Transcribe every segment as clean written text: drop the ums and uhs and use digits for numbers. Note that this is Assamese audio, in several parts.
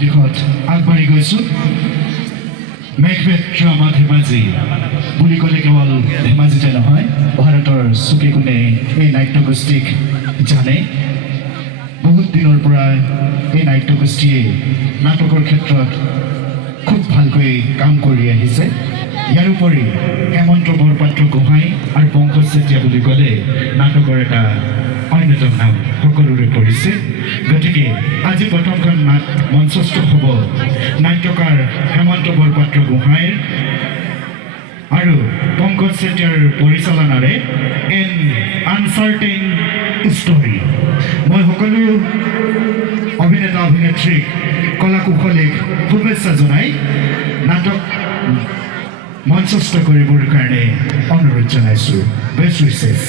দিশত আগবাঢ়ি গৈছোঁ। মেঘবেদ ড্ৰামা ধেমাজি বুলি ক'লে কেৱল ধেমাজিতে নহয়, ভাৰতৰ চুকে কোণে এই নাট্যগোষ্ঠীক জানে। বহুত দিনৰ পৰা এই নাট্যগোষ্ঠীয়ে নাটকৰ ক্ষেত্ৰত খুব ভালকৈ কাম কৰি আহিছে। ইয়াৰ উপৰি হেমন্ত বৰপাত্ৰ গোহাঁই আৰু পংকজ চেতিয়া বুলি ক'লে নাটকৰ এটা অন্যতম নাম সকলোৰে পৰিছে। গতিকে আজি প্ৰথমখন নাট মঞ্চস্থ হ'ব নাট্যকাৰ হেমন্ত বৰপাত্ৰ গোহাঁইৰ আৰু পংকজ চেতিয়াৰ পৰিচালনাৰে এন আনচাৰ্টেইন ষ্টৰী। মই সকলো অভিনেতা অভিনেত্ৰীক কলা কুশলীক শুভেচ্ছা জনাই নাটক মঞ্চস্থ কৰিবৰ কাৰণে অনুৰোধ জনাইছোঁ। Best wishes.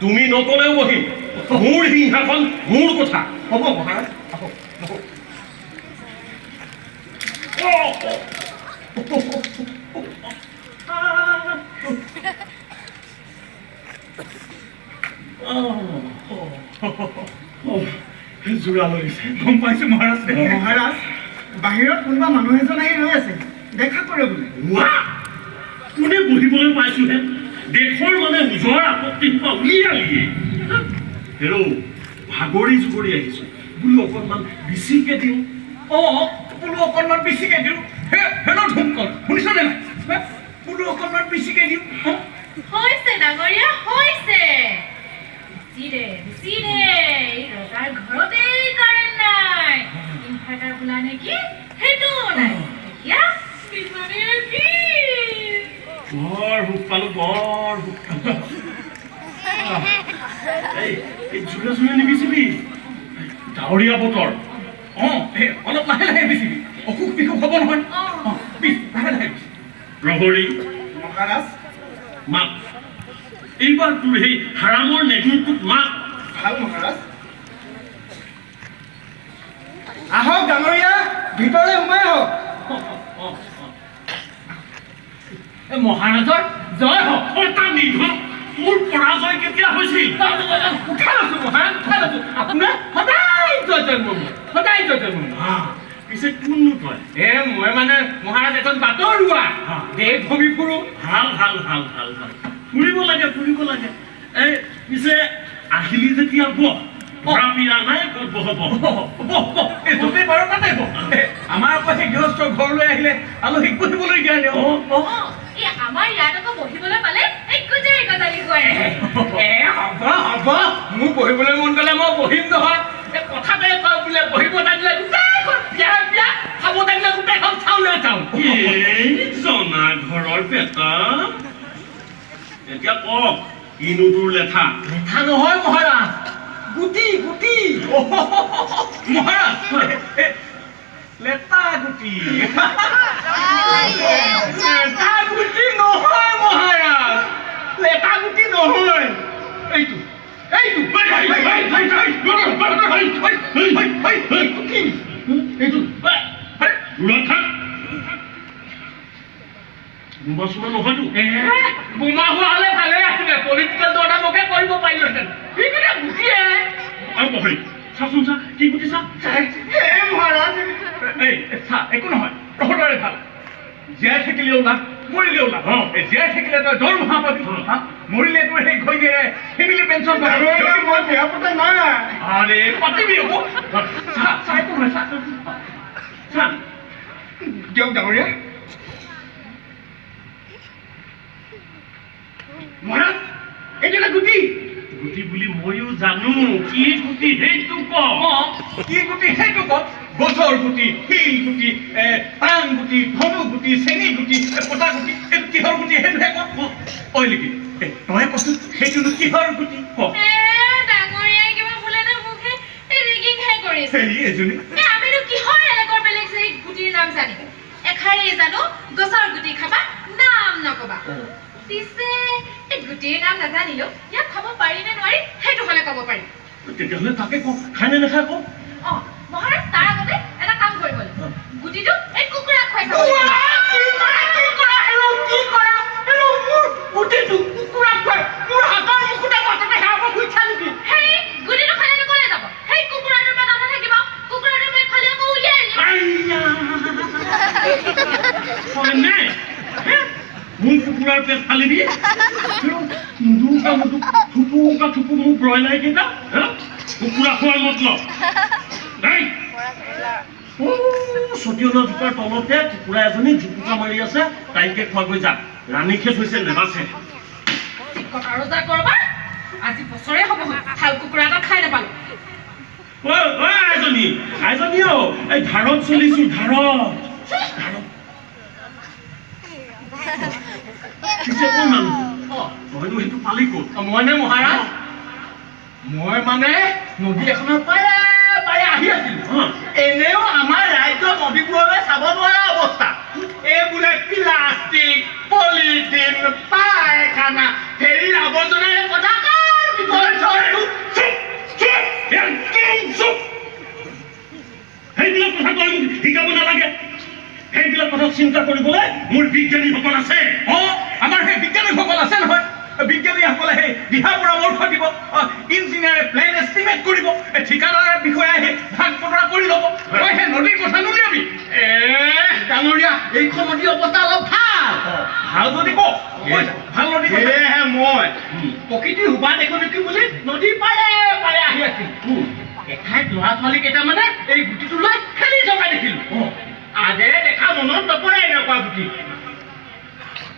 তুমি নকলেও বহি মোৰ সিংহাসন মোৰ কথা হ'ব মহাৰাজ। জোৰা লৈছে গম পাইছো মহাৰাজ। মহাৰাজ বাহিৰত কোনোবা মানুহ এজন আহি ৰৈ আছে, দেখা কৰে বোলে। কোনে বহিবলৈ পাইছোহে, দেশৰ মানে নিজৰ আপত্তি হোৱা উলিয়ালিয়ে। হেৰৌ ভাগৰি জুগৰি আহিছো বোলো অকণমান বেছিকে দিওঁ। বোলো অকণমান বেছিকে দিওঁ। হেনো ধুমকল শুনিছনে নাই? বোলো অকণমান বেছিকে দিওঁ। হৈছে ডাঙৰীয়া হৈছে। ৰজাৰ ঘৰতেই কাৰেণ্ট নাই, ইনভাৰ্টাৰ বোলা নেকি সেইটো নাই। এতিয়া বৰ সুখ পালো, বৰ সুখ পালো। এই জোৰে জোৰে নিবিচিবি, ডাৱৰীয়া বতৰ। অলপ লাহে লাহে বেছিবি, অসুখ বিসুখ হ'ব নহয়। লাহে লাহে প্ৰহৰী মহাৰাজ মাত, এইবাৰ তোৰ সেই হাৰামৰ নেগুৰটোক মাত। ভাল মহাৰাজ। আহক ডাঙৰীয়া, ভিতৰলৈ সোমাই আহক। মহাৰাজৰ জয় হওক। মোৰ পৰাজয় কেতিয়া হৈছিল? উঠাই লৈছো মহাৰাজ, উঠাই লৈছো। আপোনাৰ সদায় জয় জয় মোৰ, সদায় জয় জয় মোৰ। পিছে কোননো তই? মই মানে মহাৰাজ এজন বাটৰুৱা, দেশ ঘূৰি ফুৰো। ভাল ভাল ভাল ভাল ভাল, ফুৰিব লাগে ফুৰিব লাগে। পিছে আহিলি যেতিয়া বহ, ঘৰাপিৰা নাই ক'ত বহব এই য'তেই পাৰো তাতে আমাৰ আকৌ সেই গৃহস্থ ঘৰলৈ আহিলে আলহীক বহিবলৈ দিয়া দিয়ক এই আমাৰ ইয়াত আকৌ বহিবলৈ পালে একো যে গজালি খুৱাই হ'ব মোৰ বহিবলৈ মন গ'লে মই বহিম নহয় এই কথাতে কওঁ বোলে বহিব লাগিলে গোটেইখন বিয়া বিয়া খাব লাগিলে গোটেইখন চাউলে চাউল এই জনা ঘৰৰ পেটা এতিয়া কওক কিনো তোৰ লেঠা লেঠা নহয় মহাৰাজ গুটি গুটি মহাৰাজ লেটা গুটি লেটা গুটি নহয় মহাৰাজ লেটা গুটি নহয় এইটো এইটো এইটো বোমা চোমা নহয়তো বোমা হোৱা হ'লে ভালে আছিলে পলিটিকেল দৰটা মোকে কৰিব পাৰিলোহেঁতেন সেইকেইটা গুটিয়ে আৰু বহৰি চাচোন চা কি গুটি চা মহাৰাজ এই চা একো নহয় তহঁতৰে ভাল জীয়াই থাকিলেও লাভ মৰিলেও লাভ জীয়াই থাকিলে তই দৰমহা পাবি মৰিলে তোৰ সেই ঘৈণীয়েৰে ফেমিলি পেঞ্চন পাবি মই বিয়া পতা নাই আৰে পাতিবি আকৌ চা চা একো নহয় চা চা দিয়ক ডাঙৰীয়া মহাৰাজ এইটো এটা গুটি গুটি বুলি ময়ো জানো কি গুটি সেইটো ক কি গুটি সেইটো ক গছৰ গুটি শিল গুটি পাণ গুটি ধনু গুটি চেনি গুটি পতা গুটি এইটো কিহৰ গুটি সেইটোহে ক ঐ লিখি তই কচোন সেইটোনো কিহৰ গুটি ক ডাঙৰীয়াই কিবা বোলে না মুখে ৰিগিংহে কৰিছে হেৰি এজনী আমিনো কিহৰ এলেকৰ বেলেগ যে গুটিৰ নাম জানিব এখাৰেই জানো গছৰ গুটি খাবা নাম নকবা পিছে এই গুটিৰ নাম নাজানিলেও ইয়াক খাব পাৰি নে নোৱাৰি সেইটো হ'লে ক'ব পাৰি তেতিয়াহ'লে তাকে ক খাই নে নাখায় ক মহাৰাজ তাৰ আগতে এটা কাম কৰিব লাগিব গুটিটো এই কুকুৰাক খুৱাই চাব মোৰ কুকুৰাৰ পেট ফালিবি থুপুকা থুপু মোৰ ব্ৰইলাৰ কেইটা কুকুৰা খোৱাৰ মতলব চটিয়না জোপাৰ তলতে কুকুৰা এজনী জুপুকা মাৰি আছে তাইকে খোৱাগৈ যাক ৰাণী খেত হৈছে নেবাচে আজি বছৰে হ'ব ভাল কুকুৰা এটা খাই নাপালো আইজনী এই ধাৰত চলিছো ধাৰত পিছে কোন মানুহ তইনো সেইটো পালি ক'ত মইনে মহাৰাজ মই মানে নদী এখনৰ পাৰে পাৰে আহি আছিলো এনেও আমাৰ ৰাজ্যৰ নদীবোৰলৈ চাব নোৱাৰা অৱস্থা এই বোলে প্লাষ্টিক পলিথিন পায়খানা ফেৰীৰ আৱৰ্জনাৰে সেইবিলাক কথা তই শিকাব নালাগে সেইবিলাক কথা চিন্তা কৰিবলৈ মোৰ বিজ্ঞানীসকল আছে আমাৰ সেই বিজ্ঞানীসকল আছে নহয় বিজ্ঞানীসকলে সেই দিহা পৰামৰ্শ দিব ইঞ্জিনিয়াৰে প্লেন এষ্টিমেট কৰিব ঠিকাদাৰৰ বিষয়ে আহি ভাগ বতৰা কৰি ল'ব তই সেই নদীৰ কথা নুলিয়াবি ডাঙৰীয়া এইখন নদীৰ অৱস্থা অলপ ভাল যদি কওক ভাল নদী সেয়েহে মই প্ৰকৃতিৰ সুবাস দেখো নেকি বুলি নদীৰ পাৰে পাৰে আহি আছিলো এঠাইত ল'ৰা ছোৱালী কেইটামানে এই গুটিটো লৈ খেলি থকা দেখিলো আগেৰে দেখা মনত নপৰে এনেকুৱা গুটি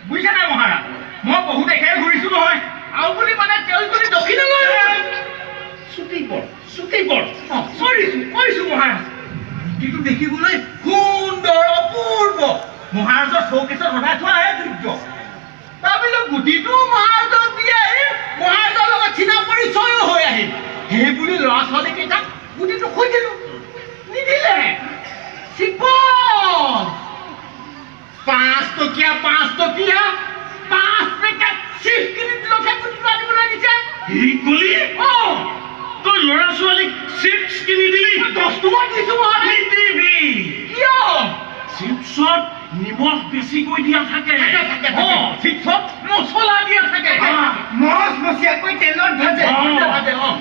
বুজিছে নাই মহাৰাজ মই বহুত একেৰে ঘূৰিছো নহয় আৰু বুলি মানে তেওঁ যদি দক্ষিণলৈ ছুটি পৰ কৰিছো মহাৰাজ গুটিটো দেখিবলৈ সুন্দৰ অপূৰ্ব মহাৰাজৰ চৌকেছত সদায় থোৱাহে যোগ্য তাৰপিছত গুটিটো মহাৰাজক দি আহি মহাৰাজৰ লগত চিনা পৰিচয়ো হৈ আহিল সেই বুলি ল'ৰা ছোৱালী কেইটাক গুটিটো খুজিলো নিদিলে পাঁচ টকীয়া 5 পেকেট চিপ কিনি দিলকে গুটিটো আনিবলৈ দিছে গলি তই ল'ৰা ছোৱালীক চিপছ কিনি দিলি 10 টকা দিছো নিদিবি কিয় চিপছত নিমখ বেছিকৈ দিয়া থাকে চিপছত মছলা দিয়া থাকে মচমচীয়াকৈ তেলত ভাজে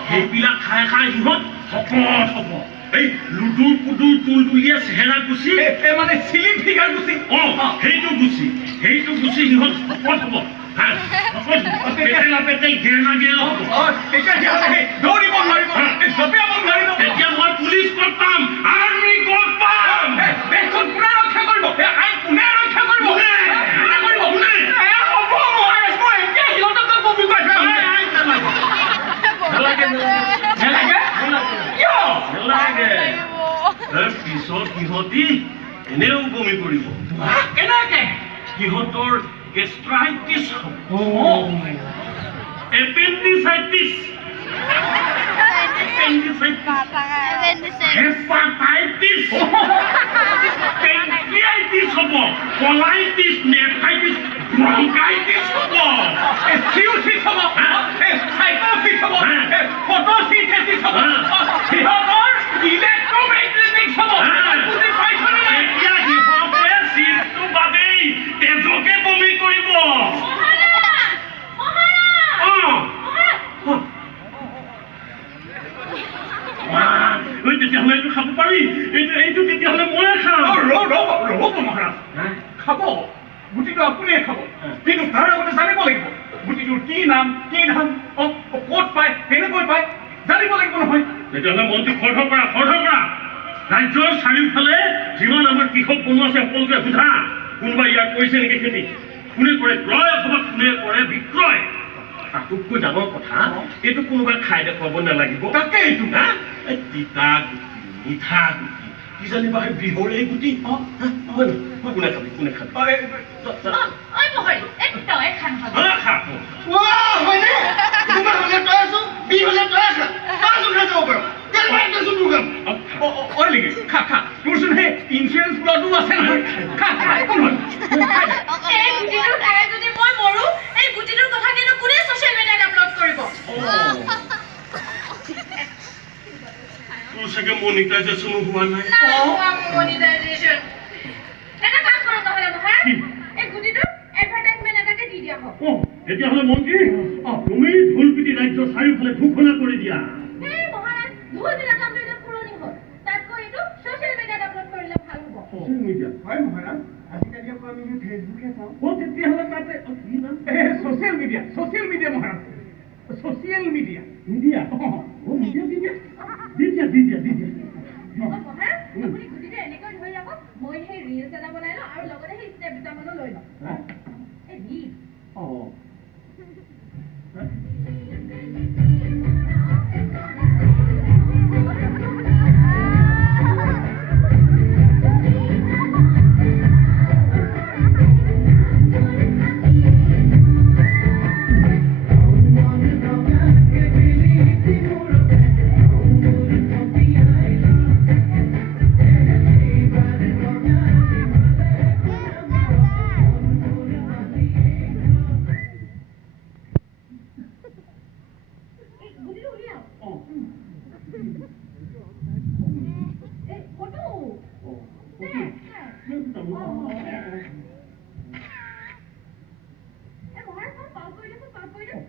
সেইবিলাক খাই খাই সিহঁত শকত হ'ব এই লুডুৰ পুডুৰ তুলতুলীয়া চেহেৰা গুচি মানে চিলিম ফিগাৰ গুচি সেইটো গুচি সিহঁত শকত হ'ব পেটেলা পেটেল ঘেৰা ঘেৰা দৌৰিব নোৱাৰিব জঁপিয়াব নোৱাৰিব এতিয়া মই পুলিচ ক'ত পাম আৰ্মি ক'ত পাম দেশখন কোনে ৰক্ষা কৰিব আইন কোনে ৰক্ষা কৰিব কোনে কৰিব কোনে হ'ব মহাৰাজ মই এতিয়া সিহঁতক বমি পাইছো নালাগে কিয় নালাগে পিছত সিহঁতি এনেও বমি কৰিব কেনেকে সিহঁতৰ গেষ্ট্ৰাইটিছ হ'ব এপেণ্ডিচাইটিছ হেপাটাইটিছ পেনক্ৰিয়াইটিছ হ'ব কলাইটিছ নেফ্ৰাইটিছ ব্ৰংকাইটিছ হ'ব চিউচিছ হ'ব চাইকোচিছ হ'ব ফটোচিন্থেচিছ হ'ব সিহঁতৰ ইলেক্ট্ৰমেগনেটিক্স হ'ব বুজি পাইছনে এতিয়া সিহঁতে চিজটো বাদেই তেজকে বমি কৰিব তেতিয়াহ'লে এইটো খাব পাৰি এইটো তেতিয়াহ'লে ময়ে খাম ৰ'ব মহাৰাজ খাব গুটিটো আপুনিয়ে খাব কিন্তু তাৰ আগতে জানিব লাগিব গুটিটোৰ কি নাম ক'ত পায় কেনেকৈ পায় জানিব লাগিব নহয় তেতিয়াহ'লে মনটো খৰধৰ কৰা ৰাজ্যৰ চাৰিওফালে যিমান আমাৰ কৃষক বনোৱা আছে সকলোকে সোধা কোনোবা ইয়াক কৰিছে নেকি খেতি কোনে কৰে ক্ৰয় অথবা কোনে কৰে বিক্ৰয় তাতোতকৈ ডাঙৰ কথা এইটো কোনোবাই খাই দেখুৱাব নালাগিব তাকে এইটো তিতা গুটি মিঠা গুটি কি জানিবা সেই বিহৰ এই গুটি কোনে খাবি খা তোৰচোন সেই ইঞ্চুৰেঞ্চ প্লটো আছে নহয় খা একো নহয় তোৰ চাগে মনিটাইজেশ্যনো হোৱা নাই তেতিয়াহ'লে মন্ত্ৰী তুমি ঢোল পিটি ৰাজ্যৰ চাৰিওফালে ঘোষণা কৰি দিয়া ছচিয়েল মিডিয়া মহাৰাজ ছচিয়েল মিডিয়া মই সেই ৰিলছ এটা বনাই লওঁ আৰু লগতে সেই ষ্টেপ দুটামানো লৈ লওঁ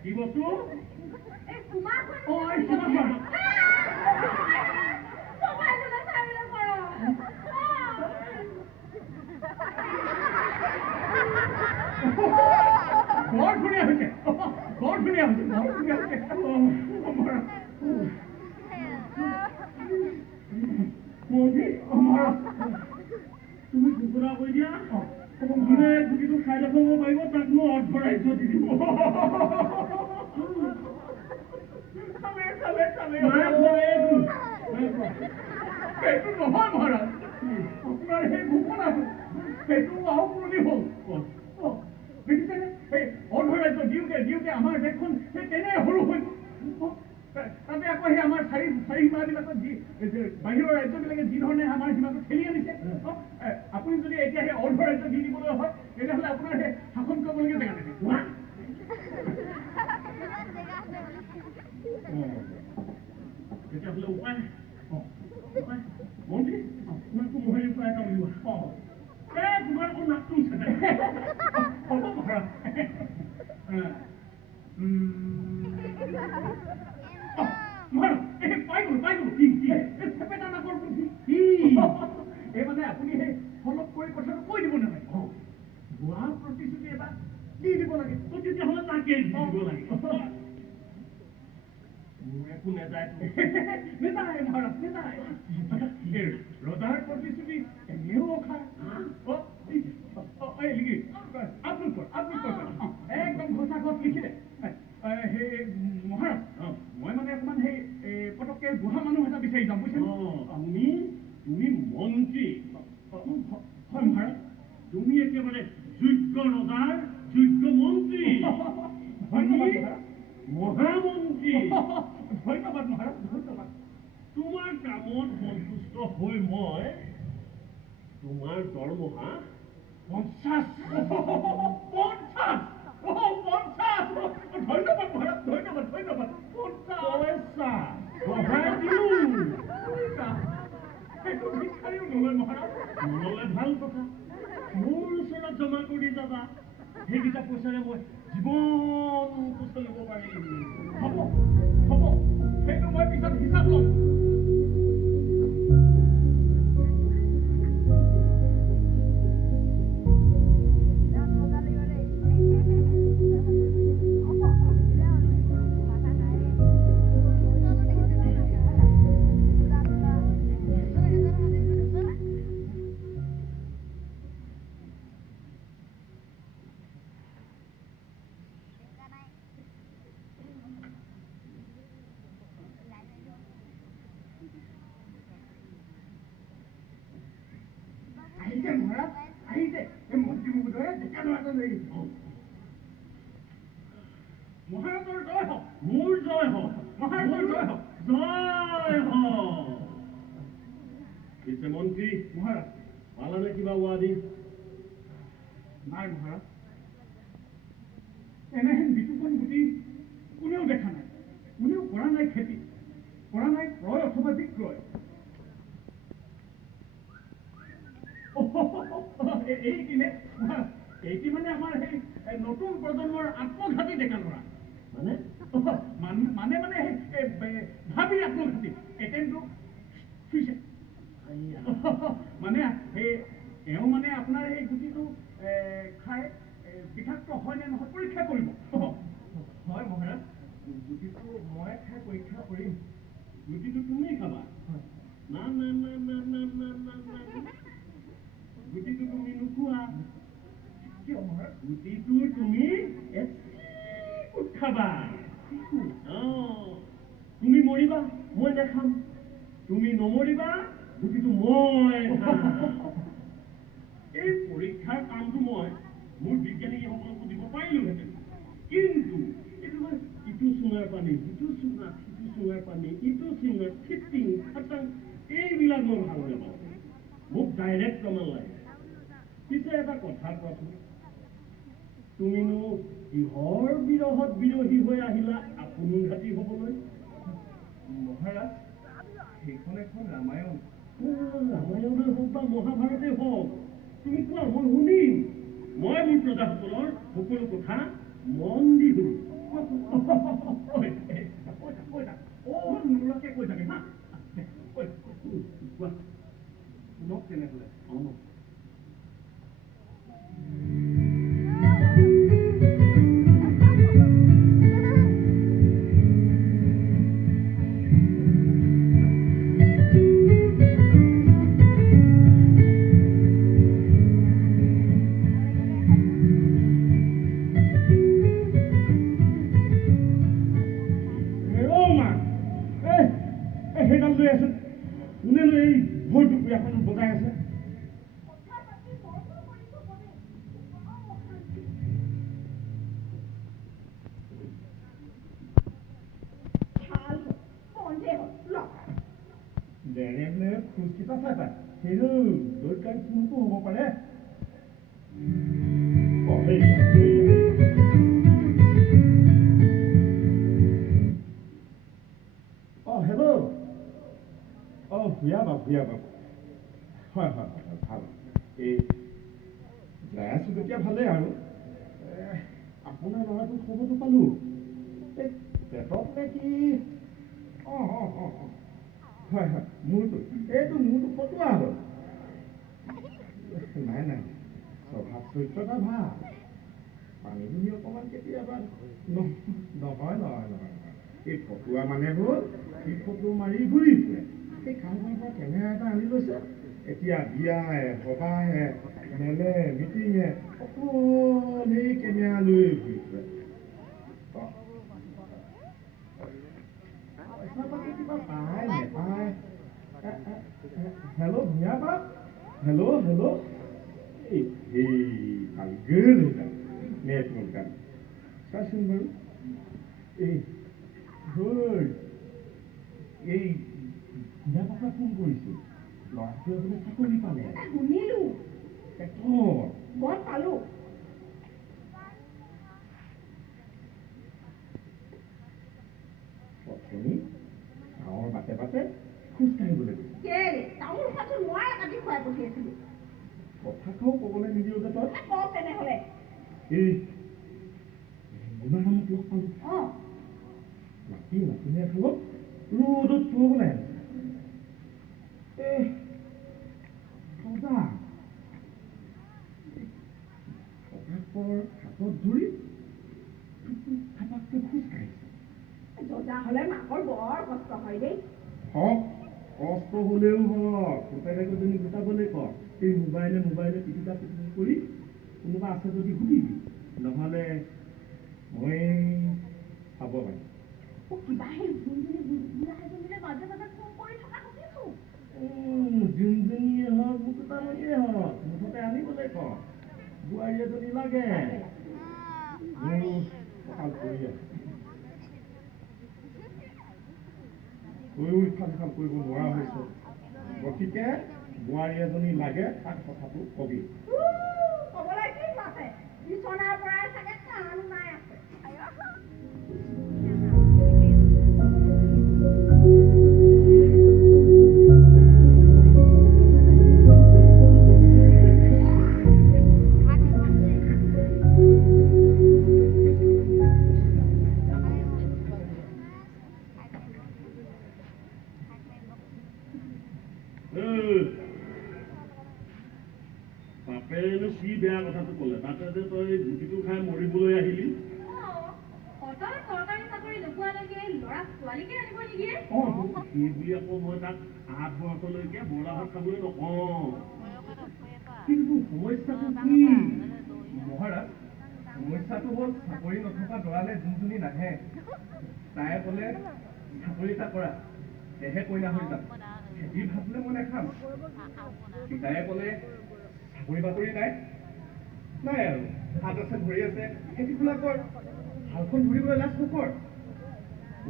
কি বস্তু বৰ ধুনীয়া হৈছে তুমি ঘোষণা কৰি দিয়া যোনে গুটিটো খাই দেখাব পাৰিব তাক মই অৰ্থ ৰাজ্য দি দিব সেইটো নহয় মহাৰাজ আপোনাৰ সেই ঘোষণাটো সেইটো আৰু পুৰণি হ'ল দেখিছেনে সেই অৰ্ধৰাজ্য দিওঁতে আমাৰ দেশখন সেই তেনে সৰু হৈ তাতে আকৌ সেই আমাৰ চাৰি সীমাবিলাকত বাহিৰৰ ৰাজ্যবিলাকে যি ধৰণে আমাৰ সীমাটো ঠেলি আনিছে আপুনি যদি এতিয়া সেই অৰ্ধৰাজ্য দি দিবলৈ হয় তেতিয়াহ'লে আপোনাৰ সেই শাসন কৰিবলগীয়া জেগা থাকে তেতিয়াহ'লে উপায় মন্ত্ৰী তোমাকতো মোহাৰি উপায় এটা উলিওৱা তোমাৰ আকৌ নাকটো হ'ব মহাৰাজ পাই গ'লো চেপেটা নাকৰ পুথি এই মানে আপুনি সেই একো নেযায় নেযায় মহাৰাজ নেযায় এই ৰজাৰ প্ৰতিশ্ৰুতি এনেও অখাৰ লিখি আপলোড কৰ একদম সঁচা কথা লিখিলে সেই মহাৰাজ মই মানে অকণমান সেই পটককে বুঢ়া মানুহ এটা বিচাৰি যাম বুজিছে তুমি মন্ত্ৰী হয় মহাৰাজ তুমি একেবাৰে যোগ্য ৰজাৰ যোগ্য মন্ত্ৰী মহামন্ত্ৰী ধন্যবাদ মহাৰাজ ধন্যবাদ তোমাৰ কামত সন্তুষ্ট হৈ মই তোমাৰ দৰমহা 50 ধন্যবাদ মহাৰাজ ধন্যবাদ ধন্যবাদ পইচা বঢ়াই দিওঁ সেইটো ভিক্ষাৰীও নহয় মহাৰাজ মনলৈ ভাল কথা মোৰ ওচৰত জমা কৰি যাবা সেইকেইটা পইচাৰে মই জীৱনটো চলিব পাৰিম হ'ব হ'ব সেইটো মই পিছত হিচাপ ল'ম আহিছে মহাৰাজ আহিছে এই মন্ত্ৰী মহোদয়ে ডেকা ল'ৰাটো লৈ আহিছে মহাৰাজৰ জয় হওক মোৰ জয় হওক মহাৰাজৰ জয় হওক জয় হওক পিছে মন্ত্ৰী মহাৰাজ পালানে কিবা ৱাদি নাই মহাৰাজ এনেহেন বিতুপন গুটি কোনেও দেখা নাই কোনেও কৰা নাই খেতি কৰা নাই ক্ৰয় অথবা বিক্ৰয় এইখিনি এইটি মানে আমাৰ সেই নতুন প্ৰজন্মৰ আত্মঘাতী ডেকা ল'ৰা মানে মানে মানে সেই ভাবি আত্মঘাতী এটেম্পটো মানে সেই এওঁ মানে আপোনাৰ এই গুটিটো খাই বিষাক্ত হয় নে নহয় পৰীক্ষা কৰিব হয় মহাৰাজ গুটিটো মই খাই পৰীক্ষা কৰিম গুটিটো তুমি খাবা না না না না না না না না গুটিটো তুমি নোখোৱা কিয় মহাৰাজ গুটিটো তুমি খাবা তুমি মৰিবা মই নাখাম তুমি নমৰিবা গুটিটো মই এই পৰীক্ষাৰ কামটো মই মোৰ বিজ্ঞানীসকলকো দিব পাৰিলোহেঁতেন কিন্তু এইটো ইটো চুঙাৰ পানী সিটো চুঙাত সিটো চুঙাৰ পানী ইটো চুঙাত ফিটিং ফাটাং এইবিলাক মই ভাল নাপাওঁ মোক ডাইৰেক্ট প্ৰমাণ লাগে পিছে এটা কথা কোৱাচোন তুমিনো কিহৰ বিৰহত বিৰহী হৈ আহিলা আপুনি ঘাটি হ'বলৈ মহাৰাজ সেইখন এখন ৰামায়ণ ৰামায়ণে হওক বা মহাভাৰতে হওক তুমি কোৱা মই শুনিম মই মোৰ প্ৰজাসকলৰ সকলো কথা মন দি শুনিম নোলোৱাকে কৈ থাকে হা কোৱা শুনক তেনেহ'লে সেইডাল লৈ আছে কোনে লৈ এই ভোৰ দুপৰীয়াখন বজাই আছে খোজকেইটা চাই পায় সেইটো দৈ কাৰ্ড কোনটো হ'ব পাৰে হেল্ল' ভূঞা বাবু হয় হয় হয় ভাল এই যাই আছোঁ তেতিয়া ভালেই আৰু আপোনাৰ ল'ৰাটোৰ খবৰটো পালোঁ এই পেটত নে কি হয় হয় মূৰটো এইটো মূৰটো ফটোৱা হ'ল নাই নাই স্বভাৱ চৰিত্ৰটা ভাল পানী দুনি অকণমান কেতিয়াবা নহয় এই ফটোৱা মানে হ'ল এই ফটো মাৰি ঘূৰি ফুৰে সেই কাৰোবাৰ পৰা কেমেৰা এটা আনি লৈছে এতিয়া বিয়াহে সভাহে মেলে মিটিঙে অকল এই কেমেৰা লৈ ঘূৰি ফুৰে পইচা পাতি কিবা পায় নেপায় হেল্ল' ভূঞা বা হেল্ল' এই ভাল গেল নেটৱৰ্ক গান চাচোন বাৰু এই এই ভূঞা পাপাক ফোন কৰিছোঁ ল'ৰাটোৱে বোলে চাকৰি পালে শুনিলো গম পালো পত্নী গাঁৱৰ বাটে বাটে খোজ কাঢ়িবলৈ গৈছে তামোল খাটো নোৱাৰে কাটি খুৱাই পঠিয়াইছিলো কথাও ক'বলৈ নিদিওঁ যে তই কওক তেনেহ'লে এই গুণাৰামক লগ পালোঁ নাতিনীয়ে খালত ৰ'দত থবলৈ ককাকৰ হাতত ধৰি থাপাককৈ খোজ কাঢ়িছে জজা হ'লে মাকৰ বৰ কষ্ট হয় দেই হওক কষ্ট হ'লেও হওক পুতেৰেকজনী গোটাবলৈ কওক এই মোবাইলে পিটিকা কৰি কোনোবা আছে যদি সুধিবি নহ'লে মই চাব পাৰিম কিবা সেই বুঢ়াজনীলে মাজে মাজে ফোন কৰি থকা শুনিছো যোনজনীয়ে হওক মুকুতামণিয়ে হওক মুঠতে আনিবলৈ কওক বোৱাৰী এজনী লাগে কঁকাল পৰি আছে ইফাল সিফাল কৰিব নোৱাৰা হৈছোঁ গতিকে বোৱাৰী এজনী লাগে তাক কথাটো কবি ক'বলৈ কি আছে বিচনাৰ পৰাই চাগে কাম নাই আছে বাপেৰেনো কি বেয়া কথাটো ক'লে তাতে যে তই গুটিটো খাই মৰিবলৈ আহিলি সেই বুলি আকৌ মই তাক 8 বছৰলৈকে বৰা ভাত খাবলৈ নকওঁ কিন্তু সমস্যাটো কি মহাৰাজ সমস্যাটো হ'ল চাকৰি নথকা ল'ৰালে যোনজনী নাহে তাই বোলে চাকৰি এটা কৰা তেহে কইনা হৈ যাম খেতি ভাত বোলে মই নাখাম পিতায়ে ক'লে চাকৰি বাকৰি নাই আৰু হাত আছে ভৰি আছে খেতি খোলা কৰ হালখন ধৰিবলৈ লাজ নকৰ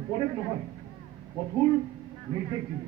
উপদেশ নহয় কঠোৰ নিৰ্দেশ দিম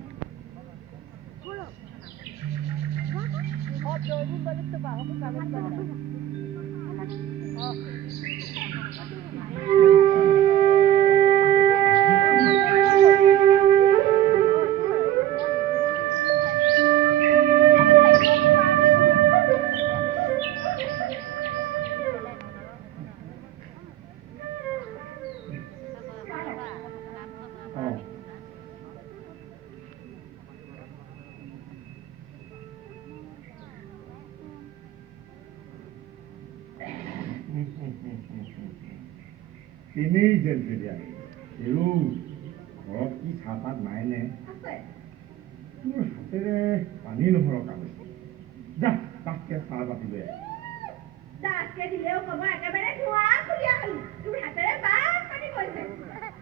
এনেই যেন তেতিয়া ঘৰত কি চাহপাত নাই নে তোৰ হাতেৰে পানী নসৰকা হৈছে যা তাতকে চাহ পাতি লৈ দাঁতকে দিলেও ক'ব একেবাৰে ধোঁৱা খুলিয়া খালি তোৰ হাতেৰে বান পানী গৈছে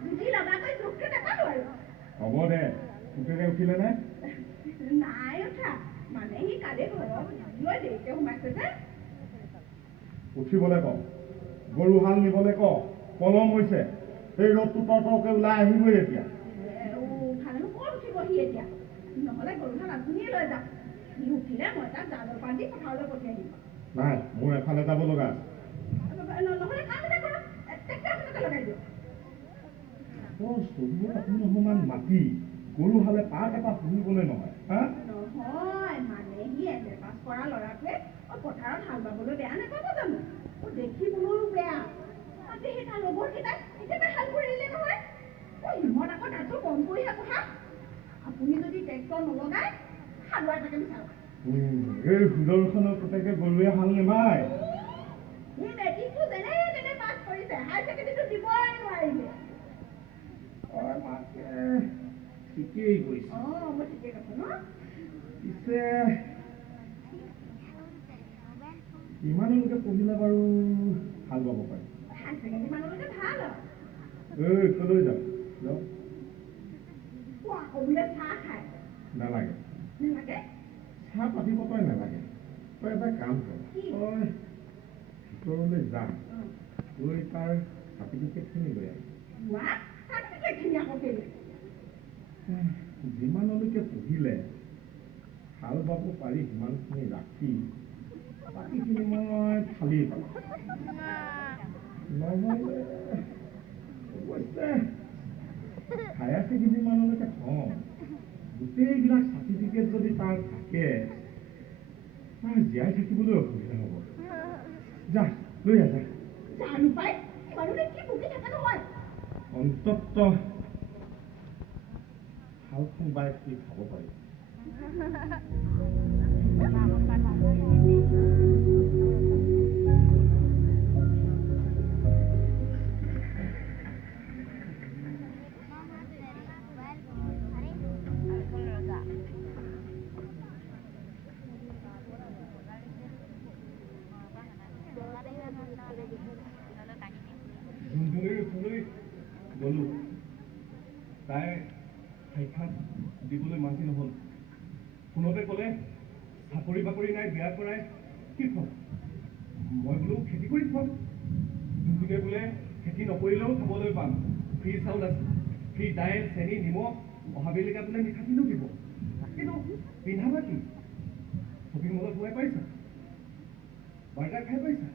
বুজি লগাকৈ জোখটো নাপালো আৰু হ'ব দে পুতেৰে উঠিলে নে নাই উঠা মানে সি কালি ঘৰত লৈ দেৰিকে সোমাইছে যে উঠিবলৈ ক গৰু হাল নিবলৈ ক পলম হৈছে এই ৰ'দটো তৰকে ওলাই আহিবই এতিয়া উঠালেনো ক'ত উঠিবহি এতিয়া নহ'লে গৰু হাল আপুনিয়ে লৈ যাম সি উঠিলে মই তাক জালৰ পান দি পথাৰলৈ পঠিয়াই দিম নাই মোৰ এফালে যাব লগা নহ'লে কাম এটা কৰক ট্ৰেক্টৰখনকে লগাই দিয়ক আপুনি অকণমান মাতি গৰু হালে পাক এটা শুনিবলৈ নহয় নহয় মানে সি এনে পাছ কৰা ল'ৰাটোৱে পথাৰত হাল বাবলৈ বেয়া নাপাব জানো দেখিবলৈও বেয়া তাতে সেই তাৰ লগৰকেইটাই একেবাৰে হাল কৰিলে নহয় ইহঁত আকৌ তাতো কম কৰিহে পঢ়া আপুনি যদি ট্ৰেক্টৰ নলগাই হালোৱা এটাকে বিচাৰক এই সুদৰ্শনৰ পুতেকে গৰুৱে হাল নেমায় সি মেট্ৰিকটো যেনে তেনে পাছ কৰিছে হাই ছেকেণ্ডেৰীটো দিবই নোৱাৰিলে তই মাকে ঠিকেই কৈছ মই ঠিকে কৈছো ন পিছে ইমানলৈকে পঢ়িলে বাৰু ভাল পাব পাৰি হাই ছেকেণ্ডেৰী মানলৈকে ভাল কলৈ যাম আকৌ বোলে চাহ খায় নালাগে নালাগে চাহ পাতিব তই নালাগে তই এটা কাম কৰ তই ভিতৰলৈ যা গৈ তাৰ চাৰ্টিফিকেটখিনি লৈ আহ চাৰ্টিফিকেটখিনি আকৌ কেলে যিমানলৈকে পঢ়িলে ভাল পাব পাৰি সিমানখিনি ৰাখি বাকীখিনি মই খালী পালোঁ নহ'লে অৱশ্যে হায়াৰ ছেকেণ্ডেৰী মানলৈকে থওঁ গোটেইবিলাক চাৰ্টিফিকেট যদি তাৰ থাকে তাৰ জীয়াই থাকিবলৈ অসুবিধা হ'ব যা লৈ আহ যা জানো পাই মানুহে কি বকি থাকে নহয় অন্তত শালখন বাই সি খাব পাৰি গ'লো তাই সাক্ষাৎ দিবলৈ মান্তি নহ'ল ফোনতে ক'লে চাকৰি বাকৰি নাই বিয়া কৰাই কি খোৱা মই বোলো খেতি কৰি খুৱাম যোনটোকে বোলে খেতি নকৰিলেও খাবলৈ পাম ফ্ৰী চাউল আছে ফ্ৰী দাইল চেনি নিমখ অহাবেলিকা বোলে মিঠাতেলো দিব কিন্তু পিন্ধাবা কি শ্বপিং মলত সোমাই পাইছা বাৰ্গাৰ খাই পাইছা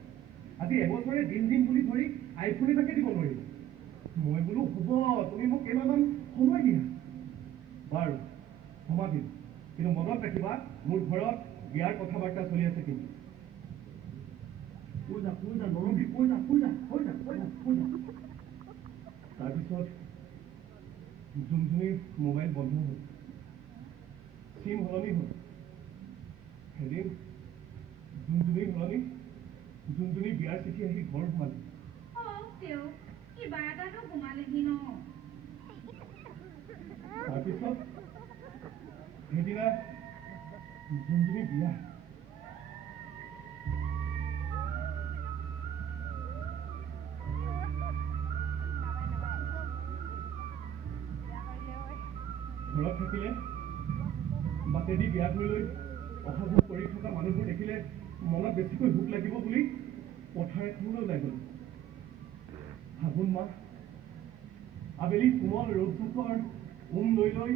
আজি এবছৰে দিন বুলি ধৰি আইফোন এটাকে দিব নোৱাৰিব মই বোলো হ'ব তুমি মোক কেইমাহমান সময় দিয়া বাৰু সময় দিম কিন্তু মনত ৰাখিবা মোৰ ঘৰত বিয়াৰ কথা বাৰ্তা চলি আছে কিন্তু কৈ যা নৰবি কৈ যা তাৰপিছত যোনজনীৰ মোবাইল বন্ধ হ'ল চিম সলনি হ'ল এদিন যোনজনী বিয়াৰ চিঠি আহি ঘৰ সোমালে কিবা এটাতো সোমালেহি ন তাৰপিছত সেইদিনা যোনজনী বিয়া ঘৰত থাকিলে বাটেদি বিয়া ধৰিলৈ অহা যোৱা কৰি থকা মানুহবোৰ দেখিলে মনত বেছিকৈ ভোক লাগিব বুলি পথাৰ এখনলৈ ওলাই গ'ল ফাগুন মাহ আবেলি কোমল ৰ'দজাকৰ লৈ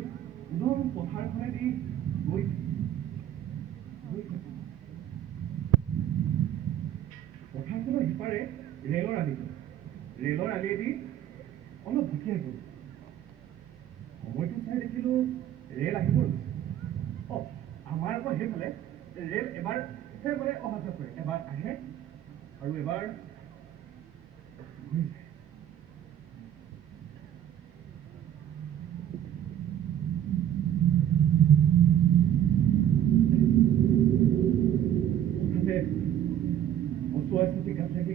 উদং পথাৰখনেদি গৈ পথাৰখনৰ সিপাৰে ৰেলৰ আলিয়েদি অলপ ভটিয়াই গ'ল সময়টো চাই দেখিলো ৰেল আহিব আমাৰ আকৌ সেইফালে ৰেল এবাৰ সেইফালে অহা যোৱা কৰে এবাৰ আহে আৰু এবাৰ ঘূৰি যায়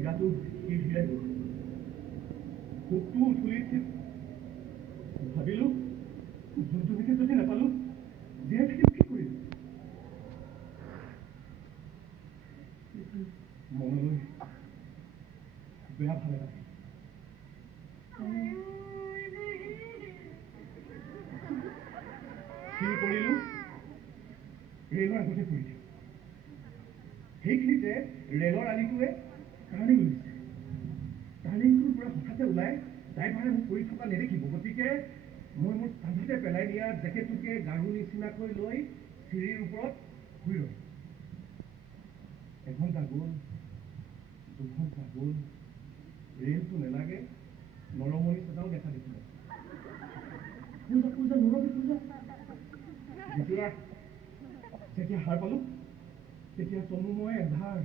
গাটো হিৰাই গ'ল খুবটো উঠলি ভাবিলো যোনজনীকে যদি নাপালো জীয়াই থাকিম কি কৰিম মনলৈ বেয়া ভালে লাগে ফিল কৰিলো ৰেলৰ আগতে পৰি দিওঁ সেইখিনিতে ৰেলৰ আলিটোৱে টাৰ্ণিং লৈছে টাৰ্ণিংটোৰ পৰা হঠাতে ওলাই ড্ৰাইভাৰে মোক পৰি থকা নেদেখিব গতিকে মই মোৰ কান্ধতে পেলাই দিয়া জেকেটটোকে গাৰু নিচিনাকৈ লৈ চিৰিৰ ওপৰত শুই ৰ'লো এঘণ্টা গ'ল দুঘণ্টা গ'ল ৰেলটো নেলাগে নৰমণি চটাও দেখা দেখিলে যেতিয়া সাৰ পালো তেতিয়া তনুময় এধাৰ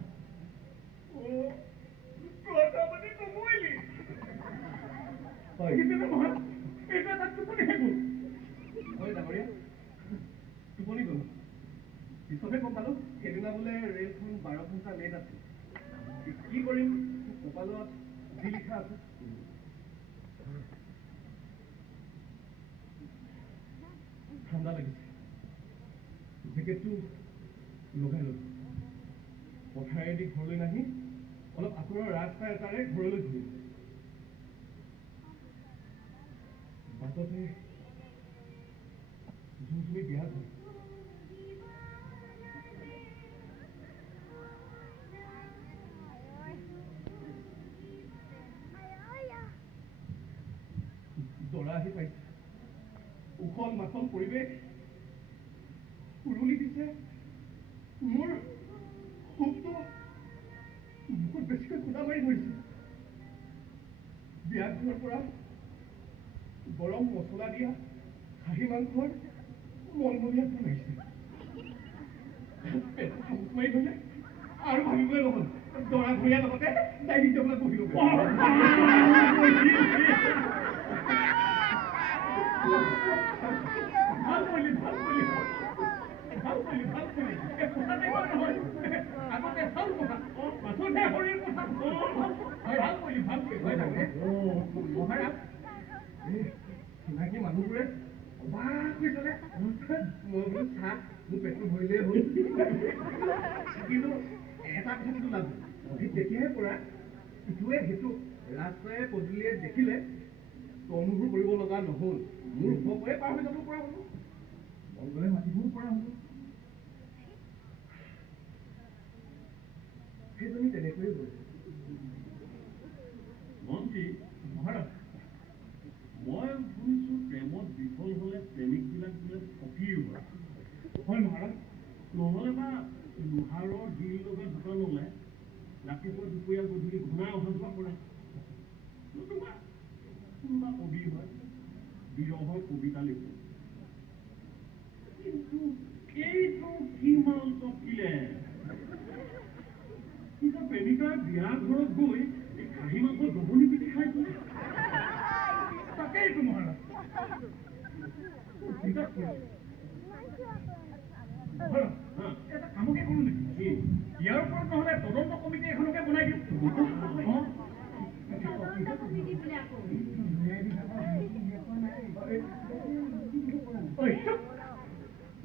টোপনি গ'লো পিছতহে গম পালো সেইদিনা বোলে ৰেলখন 12 ঘণ্টা লেট আছে কি কৰিম কপালত যি লিখা আছে ঠাণ্ডা লাগিছে জেকেটটো লগাই ল'লোঁ পথাৰেদি ঘৰলৈ নাহি অলপ আঁতৰৰ ৰাস্তা এটাৰে ঘৰলৈ ঘূৰিলোঁ বাটতে যোনজনী বিয়া ঘৰ দৰা আহি পাইছে উখল মাখল পৰিৱেশ উৰুলি দিছে মোৰ খুবটো বহুত বেছিকৈ খুন্দা মাৰি ধৰিছে বিয়াখনৰ পৰা গৰম মছলা দিয়া খাহী মাংসৰ মলমলীয়া ফুল আহিছে পেটত খামুচ মাৰি ধৰিলে আৰু ভাবিবলৈ নহ'ল দৰা ঘৰীয়াৰ লগতে ডাইনিং টেবুলত বহি ল'ব ভাল কৰিলি আগতে চাউল কথা পাছতহে শৰীৰ কথা ভাল কৰিলি মহাৰাজ চিনাকি মানুহবোৰে অবাক হৈ চালে মই বোলো চাহ মোৰ পেটটো ভৰিলেই হ'ল কিন্তু এটা কথা কিন্তু লাগু তেতিয়াহে পৰা ইটোৱে সিটো ৰাস্তাই পদূলিয়ে দেখিলে অনুভৱ কৰিব লগা নহ'ল মোৰ ওপৰে পাৰ হৈ যাব পৰা হ'লো মন গ'লে মাতিবও পৰা হ'লো সেইজনী তেনেকৈয়ে গ'ল মন্ত্ৰী মহাৰাজ মই শুনিছোঁ প্ৰেমত বিফল হ'লে প্ৰেমিকবিলাক বোলে ফকীৰ হয় হয় মহাৰাজ নহ'লে বা লোহাৰৰ শিল লগা দোকানলৈ ৰাতিপুৱা দুপৰীয়া গধূলি ঘূৰাই অহা যোৱা কৰে নতুবা কোনোবা কবি হয় বিৰহৰ কবিতা লিখে কিন্তু এইটো কি মাল টকিলে কিন্তু প্ৰেমিকাৰ বিয়া ঘৰত গৈ এই খাহী মাংস গধূলি পিঠি খাই পেলাই তাকেইতো মহাৰাজ এটা কামকে কৰোঁ নেকি ইয়াৰ ওপৰত নহ'লে তদন্ত কমিটি এখনকে বনাই দিওঁ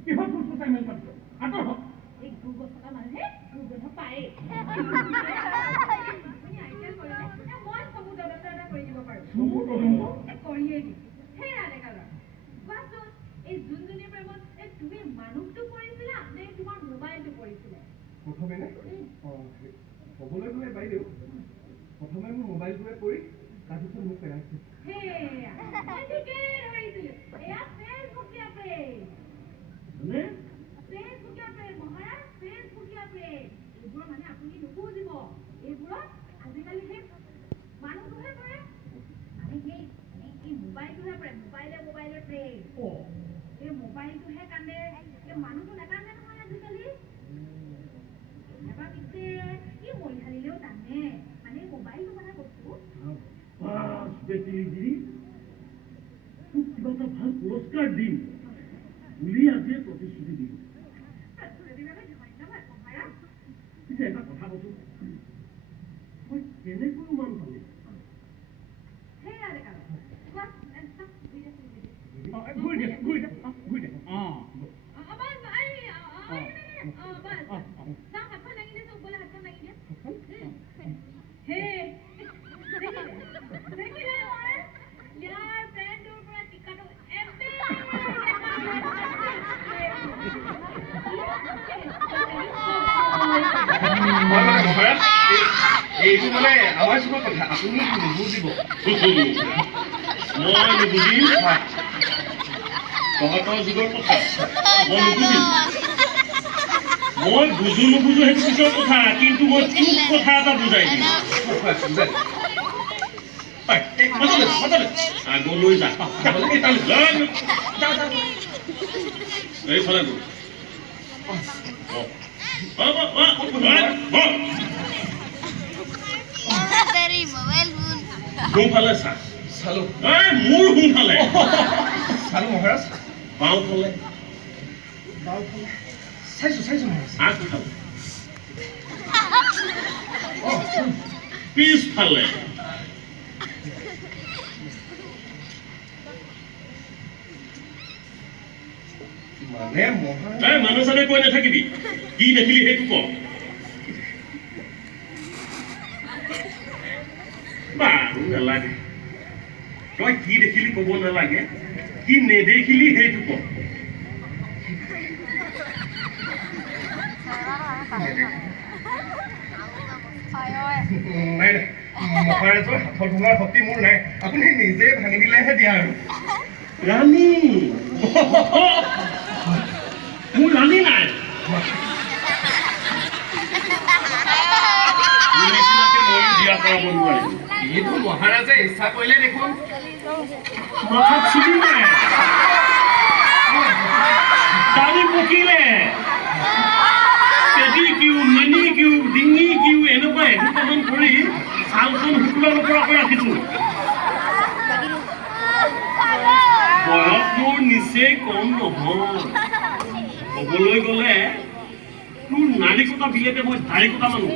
কিহত বস্তু চাই মেল পাতিছ আঁতৰ হওক এই গুগল থকা মানুহে গুগল পায় মই চমু তদন্ত এটা কৰি দিব পাৰোঁ চমু তদন্ত কৰিয়ে দিম সেয়া ডেকা ল'ৰা কোৱাচোন এই যোনজনীৰ প্ৰেমত তুমি মানুহটো পৰিছিলা নে তোমাৰ মোবাইলটো পৰিছিলে প্ৰথমে নে ক'বলৈ গ'লে বাইদেউ প্ৰথমে মোৰ মোবাইলটোৱে পৰি তাৰপিছত মোক পেলাইছে সেয়া মই ঠিকেই ধৰিছিলো এয়া ফেচবুকীয়া প্ৰেম মানে ফেচবুকীয়া প্ৰেম মহাৰাজ ফেচবুকীয়া প্ৰেম এইবোৰ মানে আপুনি নুবুজিব এইবোৰত আজিকালি সেই মানুহটোহে কৰে মানে এই মোবাইলটোহে প্ৰেম মোবাইলে প্ৰেম এই মোবাইলটোহে কান্দে এই মানুহটো নাকান্দে নহয় আজিকালি এবাৰ পিছে ই মৰি ঢালিলেও জানে মানে মোবাইলটো কথা কৈছো বেটিগিৰি তোক কিবা এটা ভাল পুৰস্কাৰ দিম বুলি আজিয়ে প্ৰতিশ্ৰুতি দিলোঁ ধন্যবাদ মহাৰাজ পিছে এটা কথা কৈছোঁ মই কেনেকৈ মান পালোঁ সেয়া দেখা ঘূৰি দে অঁ এইটো মানে আমাৰ যুগৰ কথা আপুনি নুবুজিব মই নুবুজিম তহঁতৰ যুগৰ কথা মই নুবুজিম মই বুজো নুবুজো সেইটো পিছৰ কথা কিন্তু মই চুপ কথা এটা বুজাই দিম আগলৈ যা এইফালে গৈ সোঁফালে চা চালো মোৰ সোঁফালে চালো মহাৰাজ বাওঁফালে চাইছো মহাৰাজ আগফালে অঁ পিছফালে মানে মহাৰাজ তাই মানুহ চানে কৈ নাথাকিবি কি দেখিলি সেইটো ক বাৰু নালাগে তই কি দেখিলি ক'ব নালাগে কি নেদেখিলি সেইটো ক নাই মহাৰাজৰ হাতত ভঙাৰ শক্তি মোৰ নাই আপুনি নিজে ভাঙি দিলেহে দিয়া আৰু ৰাণী মোৰ ৰাণী নাই নিচিনাকে ময়ো বিয়া কৰাব নোৱাৰিম এইটো মহাৰাজে ইচ্ছা কৰিলে দেখোন মাথাত চুলি নাই দাড়ি পকিলে পেডি কিউ মেনি কিউ ডিঙি কিউ এনেকুৱা এঘণ্টামান কৰি ছালখন শুকুলাব পৰাকৈ ৰাখিছো বয়স মোৰ নিচেই কম নহয় ক'বলৈ গ'লে তোৰ নাৰিকতা বিলেতে মই ধাৰিকতা মানুহ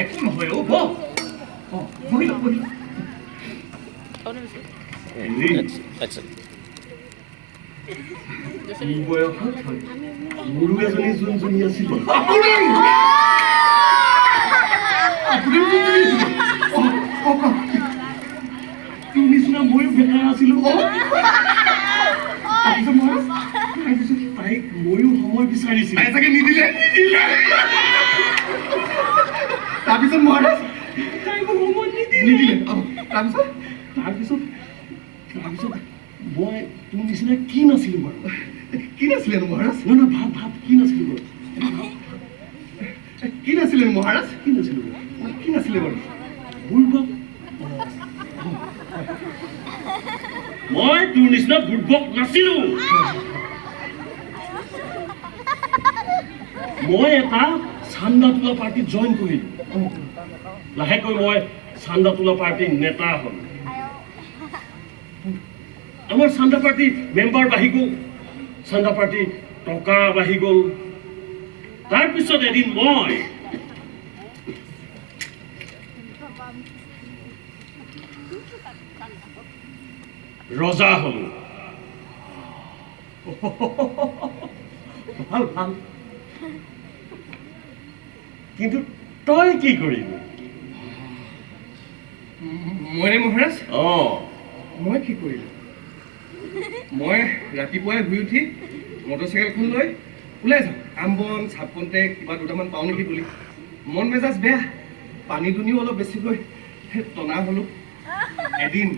একো নহয় অ' বহিলা বহিলা বয়সত মোৰো এজনী যোনজনী আছিলে তোৰ নিচিনা ময়ো বেকাৰ আছিলো তাৰপিছত তাইক ময়ো সময় বিচাৰিছিলো তাই চাগে নিদিলে তাৰপিছত মহাৰাজ তাই মোক সময় নিদিলে তাৰপিছত তাৰপিছত মই তোৰ নিচিনা কি নাছিলো বাৰু কি নাছিলে মহাৰাজ নহয় ভাব কি নাছিলো বাৰু কি নাছিলে মহাৰাজ কি নাছিলো বাৰু কি নাছিলে বাৰু বুৰ্বক মই তোৰ নিচিনা বুৰ্বক নাছিলো মই এটা চান্দা তোলা পাৰ্টিত জইন কৰিলো লাহেকৈ মই চান্দা তোলা পাৰ্টিৰ নেতা হ'লো আমাৰ চান্দা পাৰ্টি মেম্বাৰ বাঢ়ি গ'ল চান্দা পাৰ্টি টকা বাঢ়ি গ'ল তাৰপিছত এদিন মই ৰজা হ'লো ভাল ভাল কিন্তু তই কি কৰিবি মইনে মহাৰাজ অঁ মই কি কৰিলো মই ৰাতিপুৱাই শুই উঠি মটৰচাইকেলখন লৈ ওলাই যাওঁ কাম বন চাপকণতে কিবা দুটামান পাওঁ নেকি বুলি মন মেজাজ বেয়া পানী দুনিও অলপ বেছিকৈ টনা হ'লো এদিন